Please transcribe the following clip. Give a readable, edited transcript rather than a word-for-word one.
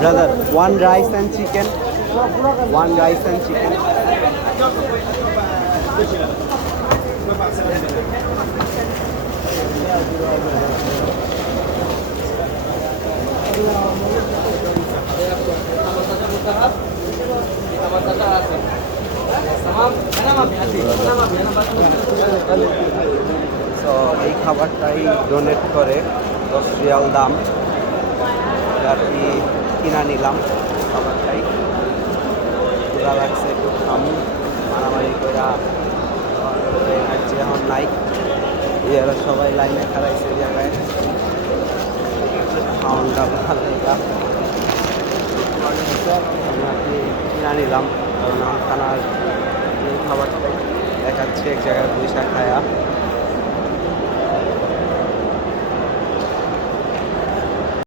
Brother, one rice and chicken. One rice and chicken. তো এই খাবারটাই ডোনেট করে 10 রিয়াল দাম, আর কি কিনা নিলাম খাবারটাই। পুরা লাগছে একটু খামু, মারামারি করে এনার্জি এখন নাই। এরা সবাই লাইনে খারাইছে জায়গায় খাওয়ানটা ভালো লেগা আমরা কি কিনা নিলাম, কারণ আমার খানার এই খাবারটাই দেখাচ্ছে এক জায়গায় পয়সা খায়া।